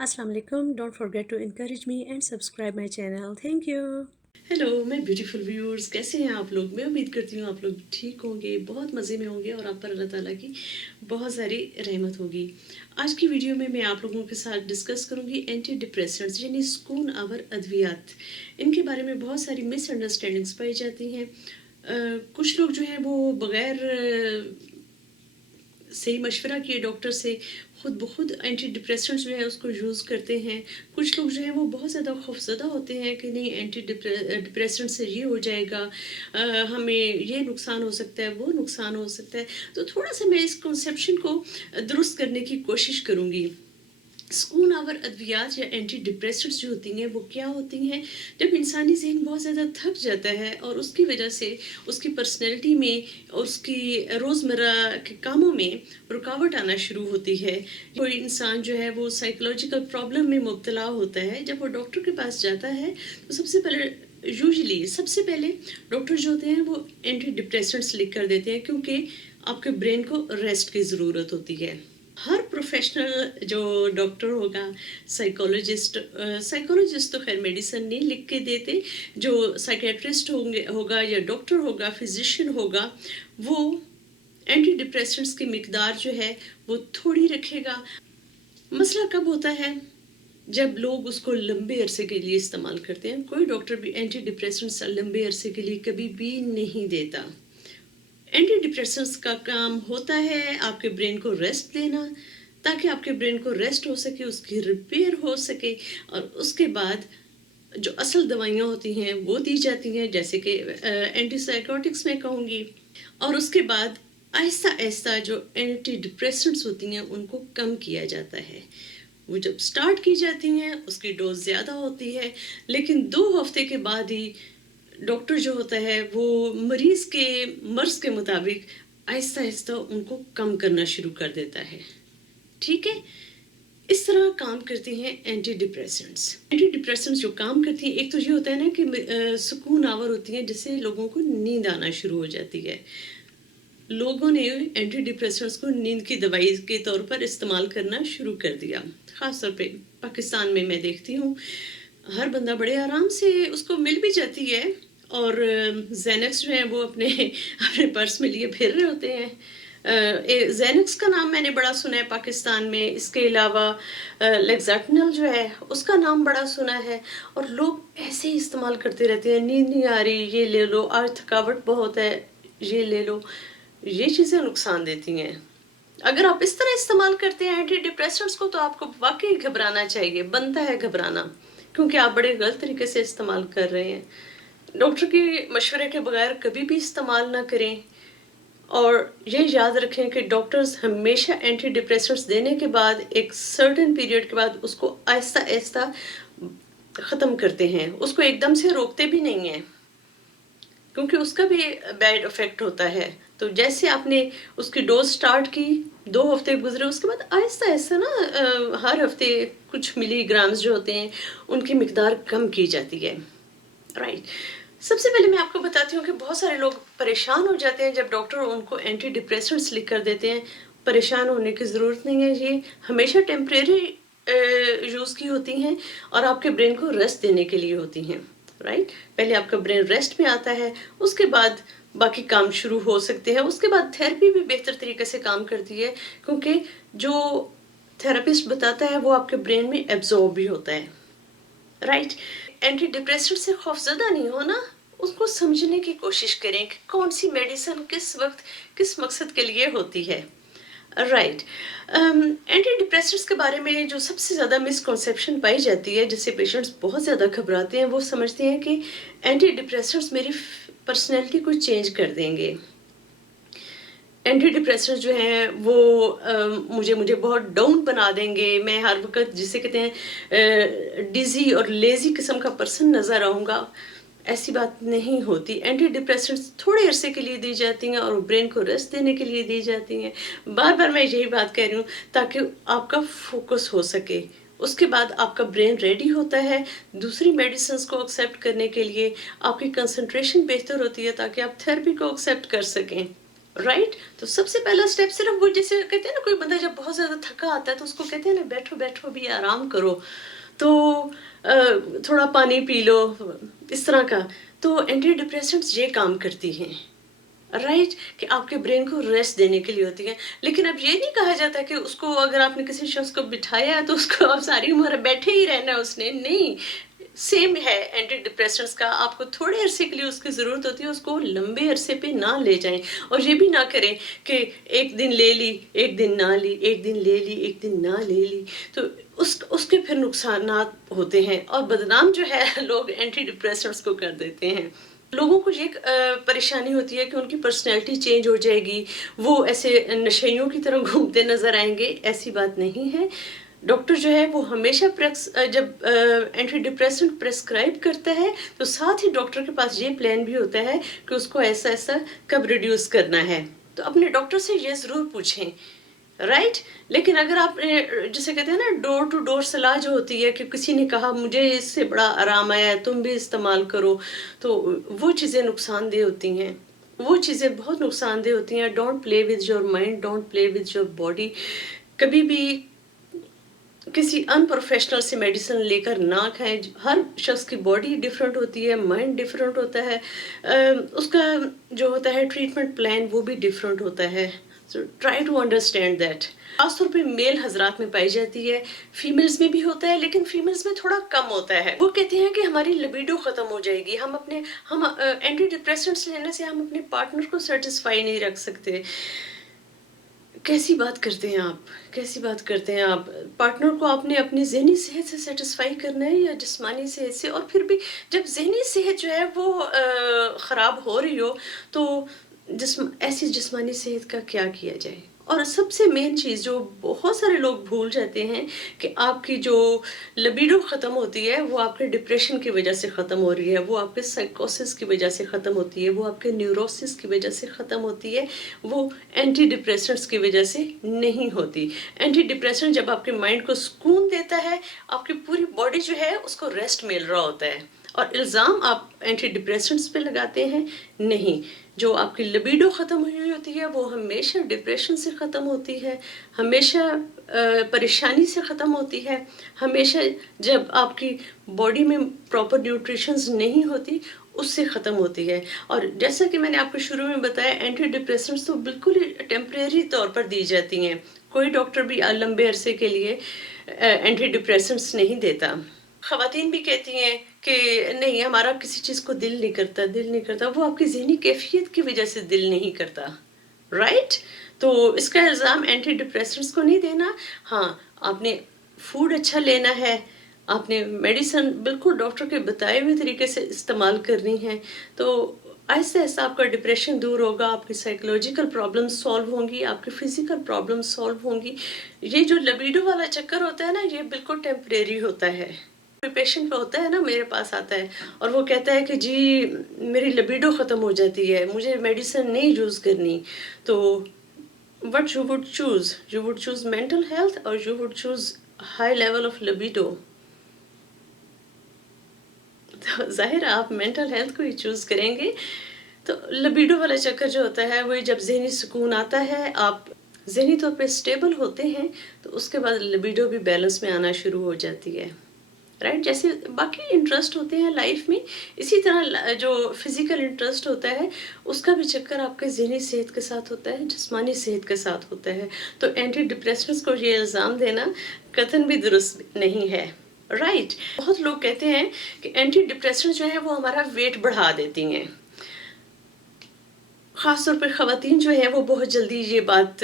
السلام علیکم. Don't forget to encourage me and subscribe my channel. Thank you. Hello میں beautiful viewers, کیسے ہیں آپ لوگ؟ میں امید کرتی ہوں آپ لوگ ٹھیک ہوں گے، بہت مزے میں ہوں گے اور آپ پر اللہ تعالیٰ کی بہت ساری رحمت ہوگی۔ آج کی ویڈیو میں آپ لوگوں کے ساتھ ڈسکس کروں گی اینٹی ڈپریسنٹس یعنی سکون آور ادویات۔ ان کے بارے میں بہت ساری مس انڈرسٹینڈنگس پائی جاتی ہیں۔ کچھ لوگ جو ہیں وہ بغیر صحیح مشورہ کیے ڈاکٹر سے خود بخود اینٹی ڈپریسنٹس جو ہے اس کو یوز کرتے ہیں۔ کچھ لوگ جو ہیں وہ بہت زیادہ خوفزدہ ہوتے ہیں کہ نہیں اینٹی ڈپریسنٹ سے یہ ہو جائے گا، ہمیں یہ نقصان ہو سکتا ہے، وہ نقصان ہو سکتا ہے۔ تو تھوڑا سا میں اس کنسیپشن کو درست کرنے کی کوشش کروں گی۔ سکون آور ادویات یا اینٹی ڈپریسنٹس جو ہوتی ہیں وہ کیا ہوتی ہیں؟ جب انسانی ذہن بہت زیادہ تھک جاتا ہے اور اس کی وجہ سے اس کی پرسنالٹی میں اور اس کی روزمرہ کے کاموں میں رکاوٹ آنا شروع ہوتی ہے، کوئی انسان جو ہے وہ سائیکولوجیکل پرابلم میں مبتلا ہوتا ہے، جب وہ ڈاکٹر کے پاس جاتا ہے تو سب سے پہلے ڈاکٹر جو ہوتے ہیں وہ اینٹی ڈپریسنٹس لکھ کر دیتے ہیں، کیونکہ آپ کے برین کو ریسٹ کی ضرورت ہوتی ہے۔ ہر پروفیشنل جو ڈاکٹر ہوگا، سائیکولوجسٹ تو خیر میڈیسن نہیں لکھ کے دیتے، جو سائیکیٹرسٹ ہوگا یا ڈاکٹر ہوگا، فزیشین ہوگا، وہ اینٹی ڈپریسنٹس کی مقدار جو ہے وہ تھوڑی رکھے گا۔ مسئلہ کب ہوتا ہے؟ جب لوگ اس کو لمبے عرصے کے لیے استعمال کرتے ہیں۔ کوئی ڈاکٹر بھی اینٹی ڈپریسنٹس لمبے عرصے کے لیے کبھی بھی نہیں دیتا۔ اینٹی ڈپریسنٹس کا کام ہوتا ہے آپ کے برین کو ریسٹ دینا، تاکہ آپ کے برین کو ریسٹ ہو سکے، اس کی ریپیئر ہو سکے، اور اس کے بعد جو اصل دوائیاں ہوتی ہیں وہ دی جاتی ہیں، جیسے کہ اینٹی سائیکوٹکس میں کہوں گی، اور اس کے بعد آہستہ آہستہ جو اینٹی ڈپریسنٹس ہوتی ہیں ان کو کم کیا جاتا ہے۔ وہ جب سٹارٹ کی جاتی ہیں اس کی ڈوز زیادہ ہوتی ہے، لیکن 2 ہفتے کے بعد ہی ڈاکٹر جو ہوتا ہے وہ مریض کے مرض کے مطابق آہستہ آہستہ ان کو کم کرنا شروع کر دیتا ہے۔ ٹھیک ہے، اس طرح کام کرتی ہیں اینٹی ڈپریسنٹس۔ اینٹی ڈپریسنٹس جو کام کرتی ہیں، ایک تو یہ ہوتا ہے نا کہ سکون آور ہوتی ہیں، جس سے لوگوں کو نیند آنا شروع ہو جاتی ہے۔ لوگوں نے اینٹی ڈپریسنٹس کو نیند کی دوائی کے طور پر استعمال کرنا شروع کر دیا، خاص طور پہ پاکستان میں دیکھتی ہوں ہر بندہ بڑے آرام سے اس کو مل بھی جاتی ہے، اور زینکس جو ہیں وہ اپنے پرس میں لیے پھر رہے ہوتے ہیں۔ زینکس کا نام میں نے بڑا سنا ہے پاکستان میں، اس کے علاوہ لیگزاٹنل جو ہے اس کا نام بڑا سنا ہے، اور لوگ ایسے ہی استعمال کرتے رہتے ہیں۔ نیند نہیں آ رہی، یہ لے لو، آج تھکاوٹ بہت ہے، یہ لے لو۔ یہ چیزیں نقصان دیتی ہیں۔ اگر آپ اس طرح استعمال کرتے ہیں اینٹی ڈپریسنٹس کو تو آپ کو واقعی گھبرانا چاہیے، بنتا ہے گھبرانا، کیونکہ آپ بڑے غلط طریقے سے استعمال کر رہے ہیں۔ ڈاکٹر کے مشورے کے بغیر کبھی بھی استعمال نہ کریں، اور یہ یاد رکھیں کہ ڈاکٹرز ہمیشہ اینٹی ڈپریسنٹس دینے کے بعد ایک سرٹن پیریڈ کے بعد اس کو آہستہ آہستہ ختم کرتے ہیں، اس کو ایک دم سے روکتے بھی نہیں ہیں، کیونکہ اس کا بھی بیڈ افیکٹ ہوتا ہے۔ تو جیسے آپ نے اس کی ڈوز سٹارٹ کی، 2 ہفتے گزرے، اس کے بعد آہستہ آہستہ نا ہر ہفتے کچھ ملی گرامز جو ہوتے ہیں ان کی مقدار کم کی جاتی ہے۔ رائٹ، سب سے پہلے میں آپ کو بتاتی ہوں کہ بہت سارے لوگ پریشان ہو جاتے ہیں جب ڈاکٹر ان کو اینٹی ڈپریسنٹس لکھ کر دیتے ہیں۔ پریشان ہونے کی ضرورت نہیں ہے، یہ ہمیشہ ٹیمپریری یوز کی ہوتی ہیں اور آپ کے برین کو ریسٹ دینے کے لیے ہوتی ہیں۔ رائٹ، پہلے آپ کا برین ریسٹ میں آتا ہے، اس کے بعد باقی کام شروع ہو سکتے ہیں۔ اس کے بعد تھیراپی بھی بہتر طریقے سے کام کرتی ہے، کیونکہ جو تھراپسٹ بتاتا ہے وہ آپ کے برین میں ایبزورب بھی ہوتا ہے۔ رائٹ، اینٹی ڈپریسنٹ سے خوفزدہ نہیں ہونا، اس کو سمجھنے کی کوشش کریں کہ کون سی میڈیسن کس وقت کس مقصد کے لیے ہوتی ہے۔ رائٹ، اینٹی ڈپریسنٹس کے بارے میں جو سب سے زیادہ مسکنسیپشن پائی جاتی ہے، جس سے پیشنٹس بہت زیادہ گھبراتے ہیں، وہ سمجھتے ہیں کہ اینٹی ڈپریسنٹس میری پرسنالٹی کو چینج کر دیں گے۔ اینٹی ڈپریسنٹس جو ہیں وہ مجھے بہت ڈاؤن بنا دیں گے، میں ہر وقت جسے کہتے ہیں ڈیزی اور لیزی قسم کا پرسن نظر آؤں گا۔ ایسی بات نہیں ہوتی۔ اینٹی ڈپریسنٹس تھوڑے عرصے کے لیے دی جاتی ہیں اور برین کو ریسٹ دینے کے لیے دی جاتی ہیں۔ بار بار میں یہی بات کہہ رہی ہوں تاکہ آپ کا فوکس ہو سکے۔ اس کے بعد آپ کا برین ریڈی ہوتا ہے دوسری میڈیسنز کو ایکسیپٹ کرنے کے لیے، آپ کی کنسنٹریشن بہتر ہوتی ہے تاکہ آپ تھیراپی کو ایکسیپٹ کر سکیں۔ राइट। तो सबसे पहला स्टेप सिर्फ वो, जैसे कहते हैं ना, कोई बंदा जब बहुत ज़्यादा थका आता है तो उसको कहते हैं ना, बैठो बैठो भी आराम करो, तो अ, थोड़ा पानी पी लो, इस तरह का। तो एंटी डिप्रेसेंट्स ये काम करती हैं, राइट, कि आपके ब्रेन को रेस्ट देने के लिए होती है। लेकिन अब ये नहीं कहा जाता कि उसको, अगर आपने किसी शख्स को बिठाया है तो उसको आप सारी उम्र बैठे ही रहना है, उसने नहीं। सेम है एंटी डिप्रेसेंट्स का, आपको थोड़े अरसे के लिए उसकी ज़रूरत होती है, उसको लंबे अरसे पे ना ले जाएं। और ये भी ना करें कि एक दिन ले ली, एक दिन ना ली, एक दिन ले ली, एक दिन ना ले ली, तो उसके फिर नुकसानात होते हैं, और बदनाम जो है लोग एंटी डिप्रेसेंट्स को कर देते हैं। लोगों को ये परेशानी होती है कि उनकी पर्सनैलिटी चेंज हो जाएगी, वो ऐसे नशेइयों की तरह घूमते नज़र आएंगे। ऐसी बात नहीं है। डॉक्टर जो है वो हमेशा जब एंटी डिप्रेसेंट प्रेस्क्राइब करता है तो साथ ही डॉक्टर के पास ये प्लान भी होता है कि उसको ऐसा ऐसा कब रिड्यूस करना है। तो अपने डॉक्टर से ये ज़रूर पूछें, राइट। लेकिन अगर आप जैसे कहते हैं ना, डोर टू डोर सलाह जो होती है कि किसी ने कहा मुझे इससे बड़ा आराम आया है, तुम भी इस्तेमाल करो, तो वो चीज़ें नुकसानदेह होती हैं, वो चीज़ें बहुत नुकसानदेह होती हैं। Don't play with your mind, don't play with your body. कभी भी किसी अनप्रोफेशनल से मेडिसिन लेकर ना खाएं। हर शख्स की बॉडी डिफरेंट होती है, माइंड डिफरेंट होता है, उसका जो होता है ट्रीटमेंट प्लान वो भी डिफरेंट होता है। So try to understand that. खासतौर पे मेल हजरात में पाई जाती है, फीमेल्स में भी होता है, लेकिन फीमेल्स में थोड़ा कम होता है। वो कहते हैं कि हमारी लिबिडो खत्म हो जाएगी, हम एंटी डिप्रेसेंट्स लेने से हम अपने पार्टनर को सेटिस्फाई नहीं रख सकते। कैसी बात करते हैं आप, कैसी बात करते हैं आप? पार्टनर को आपने अपनी ज़हनी सेहत से सैटिस्फाई करना है या जिस्मानी सेहत से? और फिर भी जब ज़हनी सेहत जो है वो ख़राब हो रही हो, तो ऐसी जिस्मानी सेहत का क्या किया जाए? और सबसे मेन चीज़ जो बहुत सारे लोग भूल जाते हैं कि आपकी जो लिबिडो ख़त्म होती है वो आपके डिप्रेशन की वजह से ख़त्म हो रही है, वो आपके साइकोसिस की वजह से ख़त्म होती है, वो आपके न्यूरोसिस की वजह से ख़त्म होती है, वो एंटी डिप्रेसेंट्स की वजह से नहीं होती। एंटी डिप्रेसेंट जब आपके माइंड को सुकून देता है, आपकी पूरी बॉडी जो है उसको रेस्ट मिल रहा होता है। और इल्ज़ाम आप एंटी डिप्रेसेंट्स पे लगाते हैं, नहीं। जो आपकी लिबिडो ख़त्म हुई होती है वो हमेशा डिप्रेशन से ख़त्म होती है, हमेशा परेशानी से ख़त्म होती है, हमेशा जब आपकी बॉडी में प्रॉपर न्यूट्रिशंस नहीं होती उससे ख़त्म होती है। और जैसा कि मैंने आपको शुरू में बताया, एंटी डिप्रेसेंट्स तो बिल्कुल ही टेम्परेरी तौर पर दी जाती हैं। कोई डॉक्टर भी लंबे अरसे के लिए एंटी डिप्रेसेंट्स नहीं देता। ख़वातीन भी कहती हैं कि नहीं, हमारा किसी चीज़ को दिल नहीं करता, दिल नहीं करता। वो आपकी ज़हनी कैफ़ियत की वजह से दिल नहीं करता, राइट? तो इसका इल्ज़ाम एंटी डिप्रेसेंट्स को नहीं देना। हाँ, आपने फूड अच्छा लेना है, आपने मेडिसिन बिल्कुल डॉक्टर के बताए हुए तरीके से इस्तेमाल करनी है, तो आहिस्ता-आहिस्ता आपका डिप्रेशन दूर होगा, आपकी साइकोलॉजिकल प्रॉब्लम्स सॉल्व होंगी, आपकी फ़िज़िकल प्रॉब्लम्स सॉल्व होंगी। ये जो लिबिडो वाला चक्कर होता है ना, ये बिल्कुल टेम्परेरी होता है। कोई पेशेंट होता है ना, मेरे पास आता है और वो कहता है कि जी मेरी लिबिडो ख़त्म हो जाती है, मुझे मेडिसिन नहीं यूज़ करनी। तो what you would choose? You would choose mental health or you would choose high level of libido? तो ज़ाहिर है आप मेंटल हेल्थ को ही चूज़ करेंगे। तो लिबिडो वाला चक्कर जो होता है वही, जब ज़हनी सुकून आता है, आप ज़हनी तौर पे स्टेबल होते हैं, तो उसके बाद लिबिडो भी बैलेंस में आना शुरू हो जाती है, राइट। जैसे बाकी इंटरेस्ट होते हैं लाइफ में, इसी तरह जो फिजिकल इंटरेस्ट होता है उसका भी चक्कर आपके ज़हनी सेहत के साथ होता है, जिस्मानी सेहत के साथ होता है। तो एंटी डिप्रेसेंट्स को ये इल्ज़ाम देना कतई भी दुरुस्त नहीं है, राइट। बहुत लोग कहते हैं कि एंटी डिप्रेसेंट्स जो है वो हमारा वेट बढ़ा देती हैं। ख़ास तौर पर ख़वातीन जो हैं वो बहुत जल्दी ये बात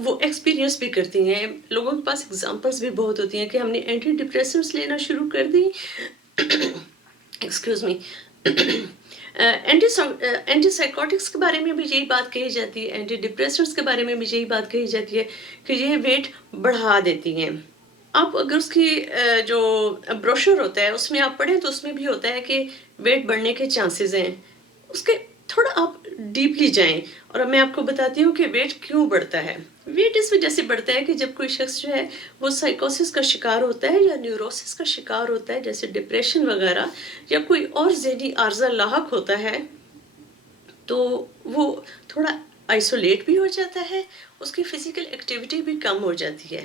वो एक्सपीरियंस भी करती हैं। लोगों के पास एग्ज़ाम्पल्स भी बहुत होती हैं कि हमने एंटी डिप्रेसेंट्स लेना शुरू कर दी एक्सक्यूज़ मी एंटी साइकोटिक्स के बारे में भी यही बात कही जाती है, एंटी डिप्रेसेंट्स के बारे में भी यही बात कही जाती है कि ये वेट बढ़ा देती हैं। आप अगर उसकी जो ब्रोशर होता है उसमें आप पढ़ें तो उसमें भी होता है कि वेट बढ़ने के चांसेस हैं। उसके थोड़ा आप डीपली जाएं और मैं आपको बताती हूँ कि वेट क्यों बढ़ता है। वेट इस वजह से बढ़ता है कि जब कोई शख्स जो है वो साइकोसिस का शिकार होता है या न्यूरोसिस का शिकार होता है, जैसे डिप्रेशन वगैरह, या कोई और ज़हनी आर्ज़ा लाहक होता है, तो वो थोड़ा आइसोलेट भी हो जाता है, उसकी फिजिकल एक्टिविटी भी कम हो जाती है,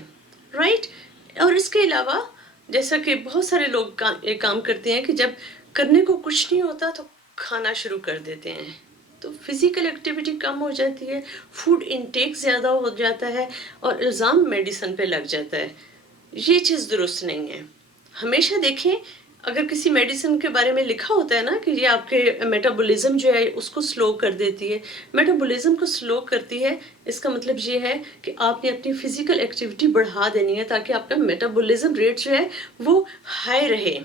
राइट। और इसके अलावा जैसा कि बहुत सारे लोग एक काम करते हैं कि जब करने को कुछ नहीं होता तो खाना शुरू कर देते हैं, तो फिजिकल एक्टिविटी कम हो जाती है, फूड इनटेक ज़्यादा हो जाता है और इल्ज़ाम मेडिसिन पे लग जाता है। ये चीज़ दुरुस्त नहीं है। हमेशा देखें, अगर किसी मेडिसिन के बारे में लिखा होता है ना कि ये आपके मेटाबॉलिज्म जो है उसको स्लो कर देती है, मेटाबॉलिज्म को स्लो करती है, इसका मतलब ये है कि आपने अपनी फिजिकल एक्टिविटी बढ़ा देनी है ताकि आपका मेटाबॉलिज्म रेट जो है वो हाई रहे,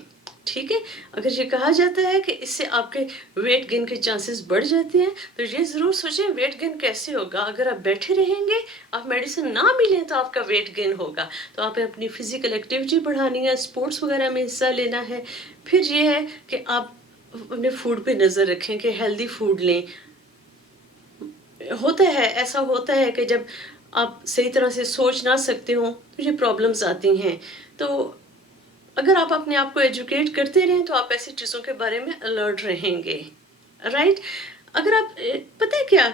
ठीक है। अगर ये कहा जाता है कि इससे आपके वेट गेन के चांसेस बढ़ जाते हैं, तो ये ज़रूर सोचें वेट गेन कैसे होगा। अगर आप बैठे रहेंगे, आप मेडिसिन ना मिलें तो आपका वेट गेन होगा। तो आप अपनी फिजिकल एक्टिविटी बढ़ानी है, स्पोर्ट्स वगैरह में हिस्सा लेना है। फिर ये है कि आप अपने फूड पे नज़र रखें कि हेल्दी फूड लें। होता है, ऐसा होता है कि जब आप सही तरह से सोच ना सकते हो तो ये प्रॉब्लम्स आती हैं। तो अगर आप अपने आप को एजुकेट करते रहें तो आप ऐसी चीज़ों के बारे में अलर्ट रहेंगे, राइट। अगर आप पता है क्या,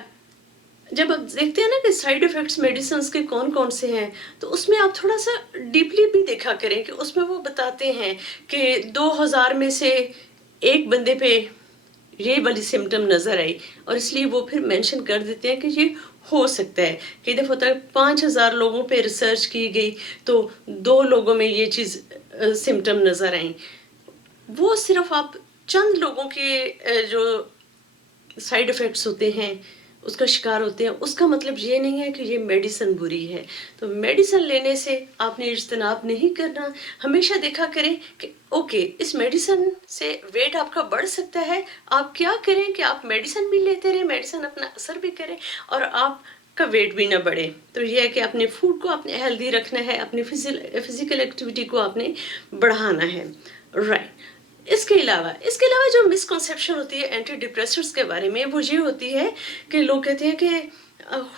जब आप देखते हैं ना कि साइड इफ़ेक्ट्स मेडिसिन्स के कौन कौन से हैं, तो उसमें आप थोड़ा सा डीपली भी देखा करें कि उसमें वो बताते हैं कि 2000 में से एक बंदे पे ये वाली सिम्टम नज़र आई, और इसलिए वो फिर मेंशन कर देते हैं कि ये हो सकता है। कई दफ़ा होता है 5000 लोगों पे रिसर्च की गई तो 2 लोगों में ये चीज़ सिम्टम नज़र आई। वो सिर्फ आप चंद लोगों के जो साइड इफ़ेक्ट्स होते हैं उसका शिकार होते हैं, उसका मतलब ये नहीं है कि ये मेडिसिन बुरी है। तो मेडिसिन लेने से आपने इज्तनाब नहीं करना। हमेशा देखा करें कि ओके, इस मेडिसिन से वेट आपका बढ़ सकता है, आप क्या करें कि आप मेडिसिन भी लेते रहें, मेडिसिन अपना असर भी करे और आपका वेट भी ना बढ़े। तो ये है कि अपने फूड को आपने हेल्दी रखना है, अपनी फिजिकल एक्टिविटी को आपने बढ़ाना है, राइट। इसके अलावा जो मिसकंसेप्शन होती है एंटी डिप्रेसेंट्स के बारे में, वो ये होती है कि लोग कहते हैं कि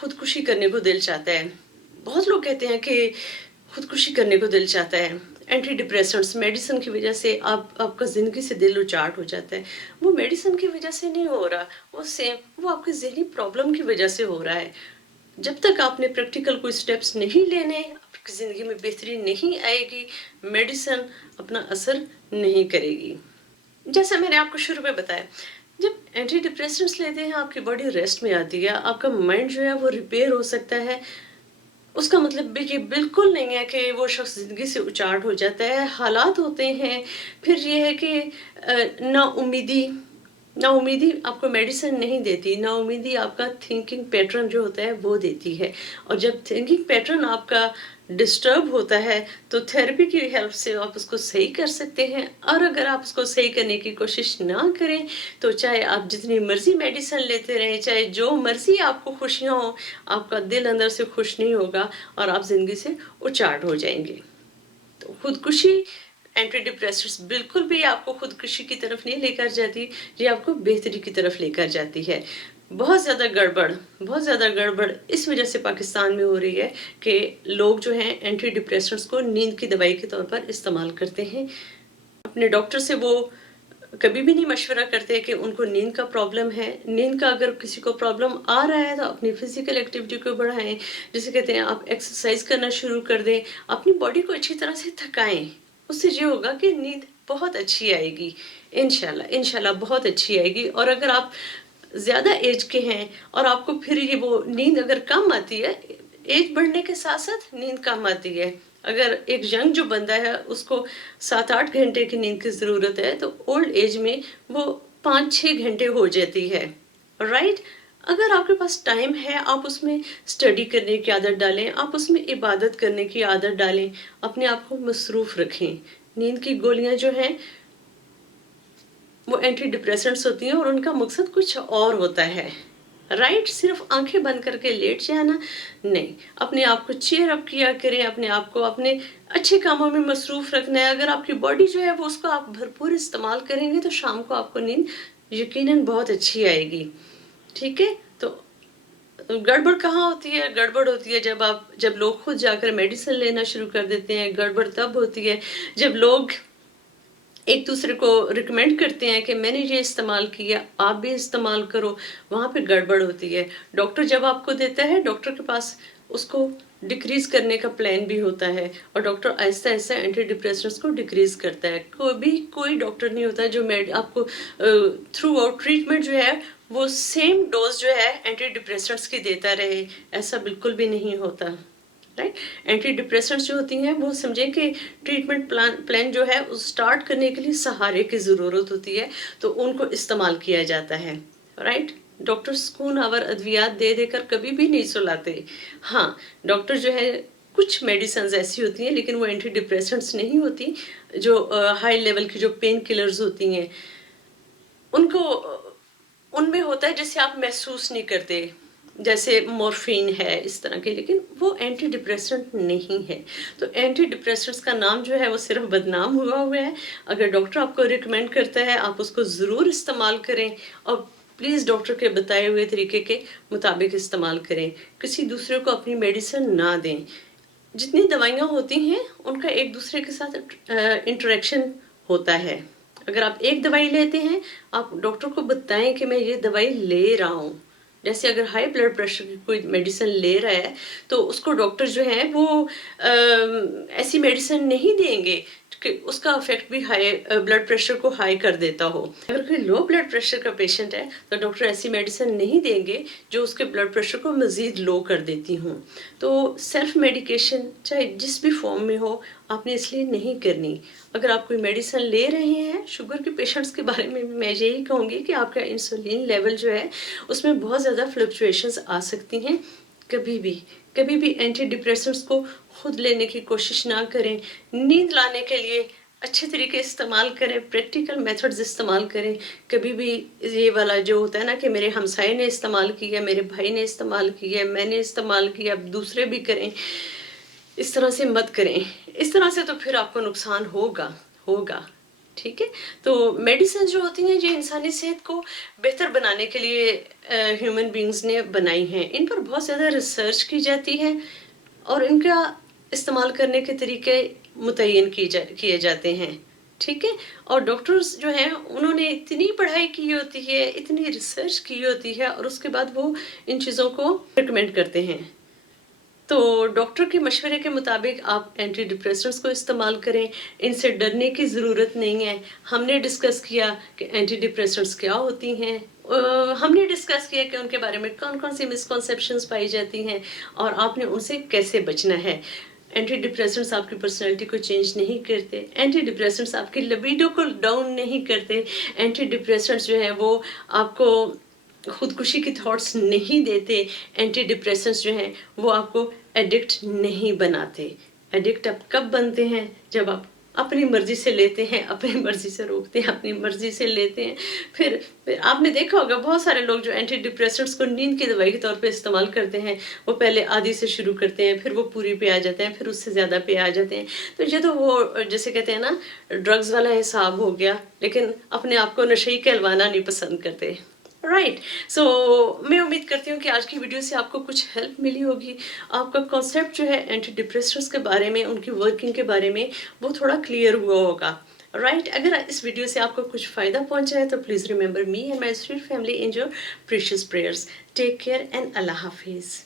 खुदकुशी करने को दिल चाहता है। बहुत लोग कहते हैं कि खुदकुशी करने को दिल चाहता है। एंटी डिप्रेसेंट्स मेडिसिन की वजह से आपका ज़िंदगी से दिल उचाट हो जाता है। वो मेडिसिन की वजह से नहीं हो रहा, वो आपकी ज़हनी प्रॉब्लम की वजह से हो रहा है। जब तक आपने प्रैक्टिकल कोई स्टेप्स नहीं लेने, आपकी ज़िंदगी में बेहतरी नहीं आएगी, मेडिसिन अपना असर नहीं करेगी। जैसा मैंने आपको शुरू में बताया, जब एंटी डिप्रेसेंट्स लेते हैं आपकी बॉडी रेस्ट में आती है, आपका माइंड जो है वो रिपेयर हो सकता है। उसका मतलब भी ये बिल्कुल नहीं है कि वो शख्स ज़िंदगी से उचाट हो जाता है, हालात होते हैं। फिर ये है कि नाउम्मीदी आपको मेडिसिन नहीं देती, नाउम्मीदी आपका थिंकिंग पैटर्न जो होता है वो देती है। और जब थिंकिंग पैटर्न आपका डिस्टर्ब होता है तो थेरेपी की हेल्प से आप उसको सही कर सकते हैं। और अगर आप उसको सही करने की कोशिश ना करें तो चाहे आप जितनी मर्ज़ी मेडिसिन लेते रहें, चाहे जो मर्ज़ी आपको खुशियाँ हों, आपका दिल अंदर से खुश नहीं होगा और आप ज़िंदगी से उचाट हो जाएंगे। तो खुदकुशी, एंटी डिप्रेसेंट्स बिल्कुल भी आपको खुदकुशी की तरफ नहीं लेकर जाती, ये आपको बेहतरी की तरफ लेकर जाती है। बहुत ज़्यादा गड़बड़ इस वजह से पाकिस्तान में हो रही है कि लोग जो हैं एंटी डिप्रेसेंट्स को नींद की दवाई के तौर पर इस्तेमाल करते हैं। अपने डॉक्टर से वो कभी भी नहीं मशवरा करते कि उनको नींद का प्रॉब्लम है। नींद का अगर किसी को प्रॉब्लम आ रहा है तो अपनी फिजिकल एक्टिविटी को बढ़ाएं, जिसे कहते हैं आप एक्सरसाइज करना शुरू कर दें, अपनी बॉडी को अच्छी तरह से थकाएं। उससे ये होगा कि नींद बहुत अच्छी आएगी, इंशाल्लाह बहुत अच्छी आएगी। और अगर आप ज़्यादा एज के हैं और आपको फिर ये वो नींद अगर कम आती है, एज बढ़ने के साथ साथ नींद कम आती है। अगर एक यंग जो बंदा है उसको 7-8 घंटे की नींद की ज़रूरत है तो ओल्ड एज में वो 5-6 घंटे हो जाती है, राइट। अगर आपके पास टाइम है आप उसमें स्टडी करने की आदत डालें, आप उसमें इबादत करने की आदत डालें, अपने आप को मसरूफ़ रखें। नींद की गोलियां जो हैं वो एंटी डिप्रेसेंट्स होती हैं और उनका मकसद कुछ और होता है, राइट। सिर्फ आंखें बंद करके लेट जाना नहीं, अपने आप को चीयर अप किया करें, अपने आप को अपने अच्छे कामों में मसरूफ़ रखना है। अगर आपकी बॉडी जो है वो उसको आप भरपूर इस्तेमाल करेंगे तो शाम को आपको नींद यकीनन बहुत अच्छी आएगी, ठीक है। तो गड़बड़ कहाँ होती है? गड़बड़ होती है जब लोग खुद जाकर मेडिसिन लेना शुरू कर देते हैं। गड़बड़ तब होती है जब लोग एक दूसरे को रिकमेंड करते हैं कि मैंने ये इस्तेमाल किया, आप भी इस्तेमाल करो, वहाँ पे गड़बड़ होती है। डॉक्टर जब आपको देता है, डॉक्टर के पास उसको डिक्रीज करने का प्लान भी होता है और doctor Aahista Aahista anti depressants को डिक्रीज करता है। कोई डॉक्टर नहीं होता जो आपको थ्रू आउट ट्रीटमेंट जो है वो सेम डोज जो है एंटी डिप्रेसेंट्स की देता रहे, ऐसा बिल्कुल भी नहीं होता, राइट। एंटी डिप्रेसेंट्स जो होती हैं वो समझे कि ट्रीटमेंट प्लान जो है उस स्टार्ट करने के लिए सहारे की ज़रूरत होती है, तो उनको इस्तेमाल किया जाता है, राइट। डॉक्टर सुकून आवर अद्वियात दे देकर कभी भी नहीं सुलाते। हाँ, डॉक्टर जो है कुछ मेडिसिन ऐसी होती हैं लेकिन वो एंटी डिप्रेसेंट्स नहीं होती, जो हाई लेवल की जो पेन किलर्स होती हैं उनको उनमें होता है जैसे आप महसूस नहीं करते, जैसे मॉर्फिन है इस तरह के, लेकिन वो एंटी डिप्रेसेंट नहीं है। तो एंटी डिप्रेसेंट्स का नाम जो है वो सिर्फ बदनाम हुआ है। अगर डॉक्टर आपको रिकमेंड करता है आप उसको ज़रूर इस्तेमाल करें और प्लीज़ डॉक्टर के बताए हुए तरीके के मुताबिक इस्तेमाल करें। किसी दूसरे को अपनी मेडिसिन ना दें। जितनी दवाइयाँ होती हैं उनका एक दूसरे के साथ इंटरेक्शन होता है। अगर आप एक दवाई लेते हैं, आप डॉक्टर को बताएं कि मैं ये दवाई ले रहा हूँ। जैसे अगर हाई ब्लड प्रेशर की कोई मेडिसिन ले रहा है तो उसको डॉक्टर जो है वो ऐसी मेडिसिन नहीं देंगे कि उसका इफेक्ट भी हाई ब्लड प्रेशर को हाई कर देता हो। अगर कोई लो ब्लड प्रेशर का पेशेंट है तो डॉक्टर ऐसी मेडिसिन नहीं देंगे जो उसके ब्लड प्रेशर को मज़ीद लो कर देती हूँ। तो सेल्फ मेडिकेशन चाहे जिस भी फॉर्म में हो आपने इसलिए नहीं करनी। अगर आप कोई मेडिसिन ले रहे हैं, शुगर के पेशेंट्स के बारे में मैं यही कहूँगी कि आपका इंसुलिन लेवल जो है उसमें बहुत ज़्यादा फ्लक्चुएशंस आ सकती हैं। कभी भी एंटी डिप्रेसेंट्स को खुद लेने की कोशिश ना करें। नींद लाने के लिए अच्छे तरीके इस्तेमाल करें, प्रैक्टिकल मेथड्स इस्तेमाल करें। कभी भी ये वाला जो होता है ना कि मेरे हमसाये ने इस्तेमाल किया, मेरे भाई ने इस्तेमाल किया, मैंने इस्तेमाल किया, अब दूसरे भी करें, इस तरह से मत करें। इस तरह से तो फिर आपको नुकसान होगा, ठीक है। तो मेडिसिन जो होती हैं ये इंसानी सेहत को बेहतर बनाने के लिए ह्यूमन बींग्स ने बनाई हैं। इन पर बहुत ज़्यादा रिसर्च की जाती है और इनका इस्तेमाल करने के तरीके मुतय्यन किए जाते हैं, ठीक है। और डॉक्टर्स जो हैं उन्होंने इतनी पढ़ाई की होती है, इतनी रिसर्च की होती है और उसके बाद वो इन चीज़ों को रिकमेंड करते हैं। तो डॉक्टर के मशवरे के मुताबिक आप एंटी डिप्रेसेंट्स को इस्तेमाल करें। इनसे डरने की ज़रूरत नहीं है। हमने डिस्कस किया कि एंटी डिप्रेसेंट्स क्या होती हैं, हमने डिस्कस किया कि उनके बारे में कौन कौन सी मिसकॉन्सेप्शंस पाई जाती हैं और आपने उनसे कैसे बचना है। एंटी डिप्रेसेंट्स आपकी पर्सनैलिटी को चेंज नहीं करते। एंटी डिप्रेसेंट्स आपकी लिबिडो को डाउन नहीं करते। एंटी डिप्रेसेंट्स जो है वो आपको खुदकुशी की थॉट्स नहीं देते। एंटी डिप्रेसेंट्स जो हैं वो आपको एडिक्ट नहीं बनाते। एडिक्ट आप कब बनते हैं? जब आप अपनी मर्जी से लेते हैं, अपनी मर्जी से रोकते हैं, अपनी मर्जी से लेते हैं। फिर आपने देखा होगा बहुत सारे लोग जो एंटी डिप्रेसेंट्स को नींद की दवाई के तौर पे इस्तेमाल करते हैं, वो पहले आधी से शुरू करते हैं, फिर वो पूरी पे आ जाते हैं, फिर उससे ज़्यादा पे आ जाते हैं। तो ये तो वो जैसे कहते हैं ना ड्रग्स वाला हिसाब हो गया, लेकिन अपने आप को नशे कहलवाना नहीं पसंद करते, राइट। सो मैं उम्मीद करती हूँ कि आज की वीडियो से आपको कुछ हेल्प मिली होगी। आपका कॉन्सेप्ट जो है एंटी डिप्रेसेंट्स के बारे में, उनकी वर्किंग के बारे में वो थोड़ा क्लियर हुआ होगा, राइट। अगर इस वीडियो से आपको कुछ फ़ायदा पहुँचा है तो please remember me and my sweet family in your precious prayers. Take care and अल्लाह हाफिज़।